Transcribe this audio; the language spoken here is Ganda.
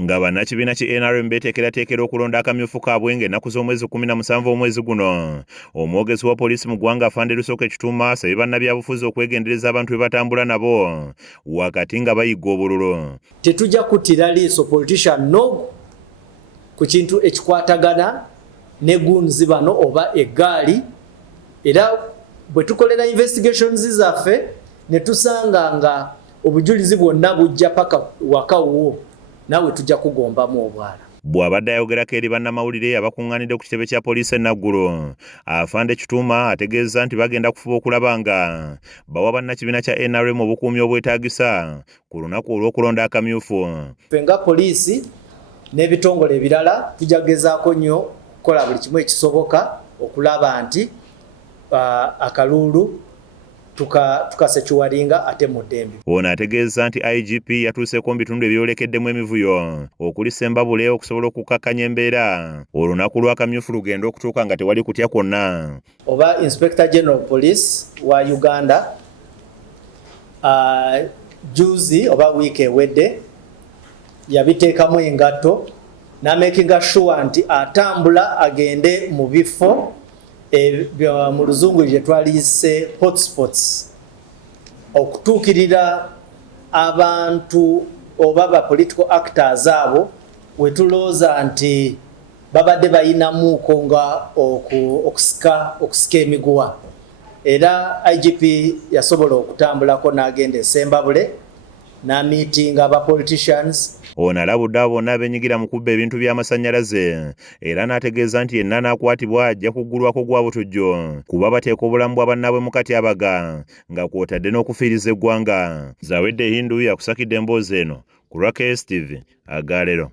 nga bannakibiina ki NRM beteekerateekera okulonda akamyufu kaabwe ng'ennaku z'omwezi 17 omwezi guno. Omwogezi wa poliisi mu ggwanga Afande Lusooka Ekituma asabye bannabyabufuzi okwegendereza abantu be batambula nabo wakati nga bayigga obululu. Tetujja kuttira liiso politician no ku kintu ekikwatagana ne gunzi bano oba eggaali, era bwe tukolera investigations zaffe ne tusanga nga obujulizi bwonna bujja paka wakawo nawe tujja kugombamu obwala. Bw'abadde ayogerako eri bannamawulire abakuŋŋaanidde ku kitebe kya poliisi e Naggulo, Afande Kituma ategeeza nti bagenda kufuba okulaba nga bawa bannakibiina kya NRM obukuumi obwetaagisa ku lunaku olw'okulonda akamyufu. Ffe nga poliisi n'ebitongole ebirala tujja kugezaako nnyo okukola buli kimu ekisoboka okulaba nti akalulu tukasekiwalinga ate mu ddembe. Ono ategeeza nti IGP yatuuseeko mu bitundu ebyolekeddemu emivuyo okuli Ssembabule okusobola okukakkanya embeera olunaku lw'akamyufu lugenda okutuuka nga tewali kutya kwonna. Oba Inspector General Police wa Uganda juzi oba wiiki ewedde yabiteekamu engatto n'amakinga sure nti atambula agende mu bifo mu luzungu gye twaliyise hotspots okutuukirira abantu oba ba political actors abo wetulooza nti babadde bayinamuuko nga okusika emiguwa. Era IGP yasobola okutambulako n'agenda e Ssembabule n'amiitinga aba politicians. Ono alabudde abo bonna abeenyigira mu kubba ebintu by'amasannyalaze era n'ategeeza nti yenna n'akwatibwa ajja kuggulwako gwa butujju kuba bateeka obulamu bwa bannaabwe mu katyabaga nga kw'otadde n'okufiiriza eggwanga. Zawedde Hindu yakusakidde emboozi eno ku lwa KSTV Agalero.